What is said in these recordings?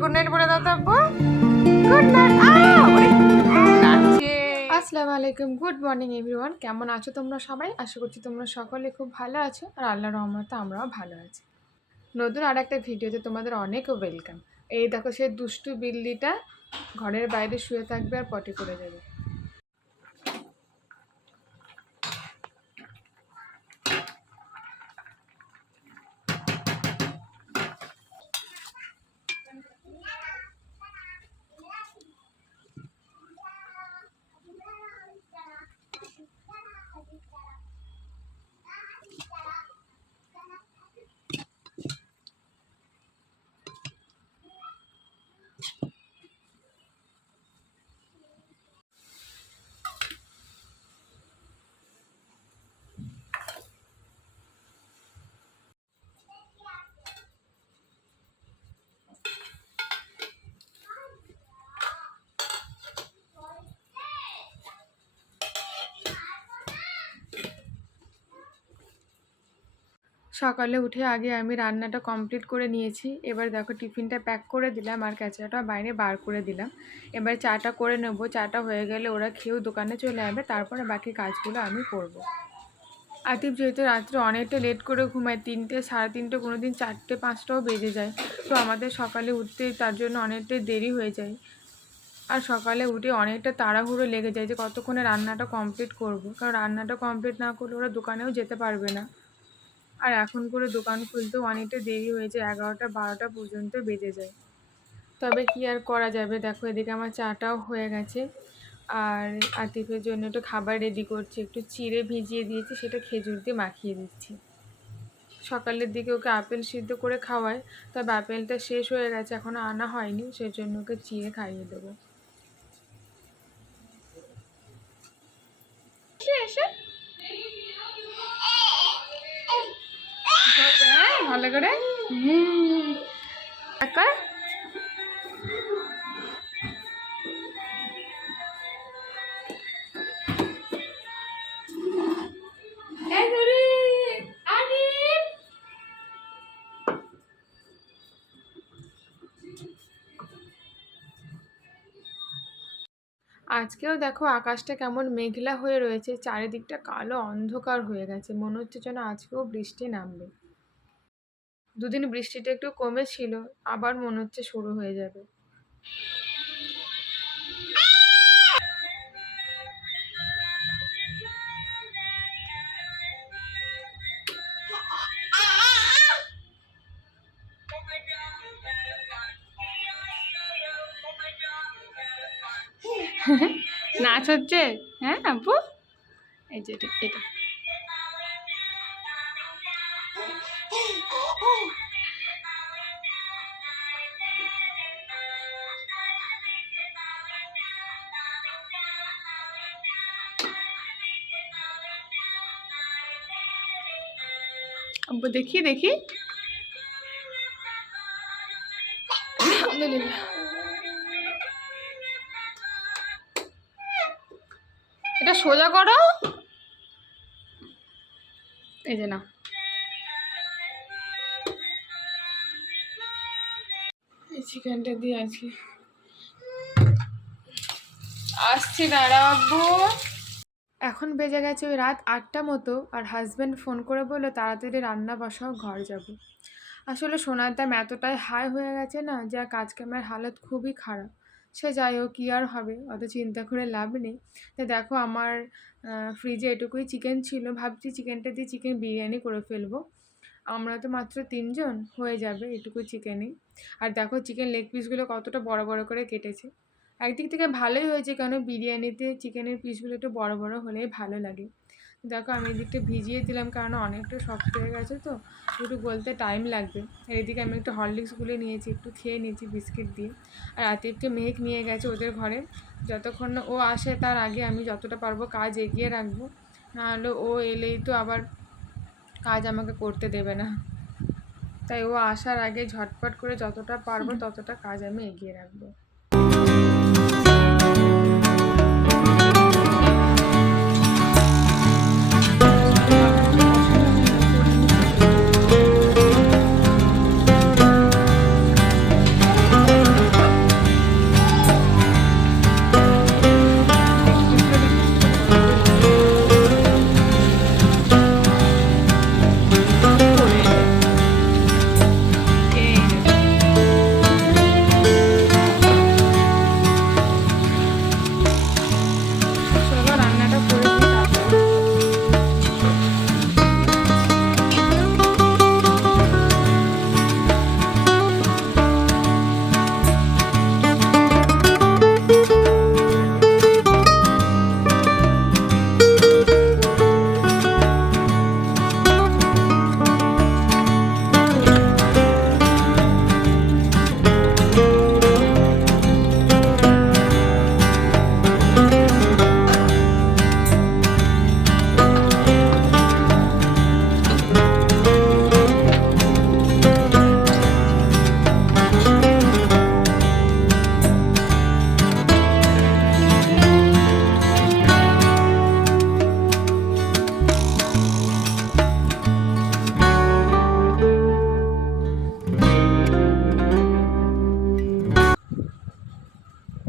Good night বলে দাও তো আব্বু। Good night. আসসালামু আলাইকুম, গুড মর্নিং এভরিওয়ান। কেমন আছো তোমরা সবাই? আশা করছি তোমরা সকলে খুব ভালো আছো, আর আল্লাহর রহমতে আমরাও ভালো আছি। নতুন আর একটা ভিডিওতে তোমাদের অনেক ওয়েলকাম। এই দেখো, সেই দুষ্টু বিল্লিটা ঘরের বাইরে শুয়ে থাকবে আর পটি করে যাবে। সকালে উঠে আগে আমি রান্নাটা কমপ্লিট করে নিয়েছি। এবার দেখো, টিফিনটা প্যাক করে দিলাম আর ক্যাচাটা বাইরে বার করে দিলাম। এবার চাটা করে নেবো। চাটা হয়ে গেলে ওরা খেয়েও দোকানে চলে যাবে, তারপরে বাকি কাজগুলো আমি করব। আতিফ যেহেতু রাত্রে অনেকটা লেট করে ঘুমায়, 3টে, 3:30, কোনো দিন 4টে 5টাও বেজে যায়, তো আমাদের সকালে উঠতে তার জন্য অনেকটাই দেরি হয়ে যায়। আর সকালে উঠে অনেকটা তাড়াহুড়ো লেগে যায় যে কতক্ষণে রান্নাটা কমপ্লিট করব, কারণ রান্নাটা কমপ্লিট না করলে ওরা দোকানেও যেতে পারবে না। আর এখন করে দোকান খুলতেও অনেকটা দেরি হয়েছে, 11টা 12টা পর্যন্ত বেজে যায়। তবে কি আর করা যাবে। দেখো, এদিকে আমার চাটাও হয়ে গেছে, আর আতিফের জন্য একটু খাবার রেডি করছি। একটু চিড়ে ভিজিয়ে দিয়েছি, সেটা খেজুর দিয়ে মাখিয়ে দিচ্ছি। সকালের দিকে ওকে আপেল সিদ্ধ করে খাওয়ায়, তবে আপেলটা শেষ হয়ে গেছে, এখনও আনা হয়নি, সেজন্য ওকে চিড়ে খাইয়ে দেবো। ভালো করে আজকেও দেখো আকাশটা কেমন মেঘলা হয়ে রয়েছে, চারিদিকটা কালো অন্ধকার হয়ে গেছে, মনে হচ্ছে যেন আজকেও বৃষ্টি নামবে। দুদিন বৃষ্টিটা একটু কমেছিল, আবার মনে হচ্ছে শুরু হয়ে যাবে। নাচ হচ্ছে? হ্যাঁ আপু, এই যে এটা আব্বু, দেখি দেখি। এটা সোজা করো, এই যে না। এই চিকেনটা দিয়ে আছি, আসছি, দাঁড়াও আব্বু। এখন বেজে গেছে ওই রাত 8টা মতো, আর হাজব্যান্ড ফোন করে বললো তাড়াতাড়ি রান্না বসাও, ঘর যাব। আসলে সোনার দাম এতটাই হাই হয়ে গেছে না, যা কাজ কামের হালত খুবই খারাপ। সে যাই হোক, কী আর হবে, অত চিন্তা করে লাভ নেই। তো দেখো, আমার ফ্রিজে এটুকুই চিকেন ছিল, ভাবছি চিকেনটা দিয়ে চিকেন বিরিয়ানি করে ফেলবো। আমরা তো মাত্র 3জন, হয়ে যাবে এটুকু চিকেনই। আর দেখো চিকেন লেগ পিসগুলো কতটা বড় বড় করে কেটেছে। একদিক থেকে ভালোই হয়েছে, কারণ বিরিয়ানিতে চিকেনের পিসগুলো একটু বড় বড় হলেই ভালো লাগে। দেখো, আমি এদিকটা ভিজিয়ে দিলাম, কারণ অনেকটা শক্ত হয়ে গেছে, তো একটু গলতে টাইম লাগবে। আর এদিকে আমি একটু হরলিক্স গুলে নিয়েছি, একটু খেয়ে নিয়েছি বিস্কিট দিয়ে। আর আতিফকে মেহেক নিয়ে গেছে ওদের ঘরে, যতক্ষণ না ও আসে তার আগে আমি যতটা পারবো কাজ এগিয়ে রাখবো, নাহলে ও এলেই তো আবার কাজ আমাকে করতে দেবে না। তাই ও আসার আগে ঝটপট করে যতটা পারবো ততটা কাজ আমি এগিয়ে রাখবো।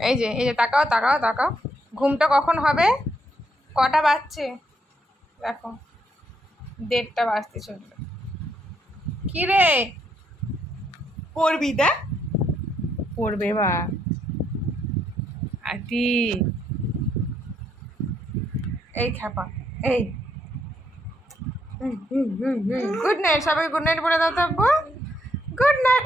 এই যে তাকাও তাকাও তাকাও, ঘুমটা কখন হবে? কটা বাজছে দেখো, 1:30 বাজতে চলবে। কি রে পড়বি? দেখ পড়বে বা আটি, এই খ্যাপা এই। গুড নাইট সবাই, গুড নাইট বলে দাও তো আব্বু। Good night.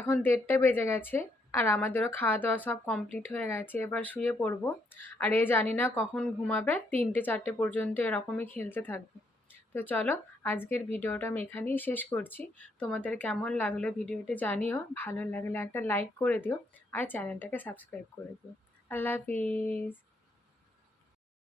এখন 1:30 বেজে গেছে আর আমাদেরও খাওয়া দাওয়া সব কমপ্লিট হয়ে গেছে, এবার শুয়ে পড়বো। আর এ জানি না কখন ঘুমাবে, 3টে 4টে পর্যন্ত এরকমই খেলতে থাকবে। তো চলো, আজকের ভিডিওটা আমি এখানেই শেষ করছি। তোমাদের কেমন লাগলো ভিডিওটি জানিও, ভালো লাগলে একটা লাইক করে দিও আর চ্যানেলটাকে সাবস্ক্রাইব করে দিও। আল্লাহ হাফিজ।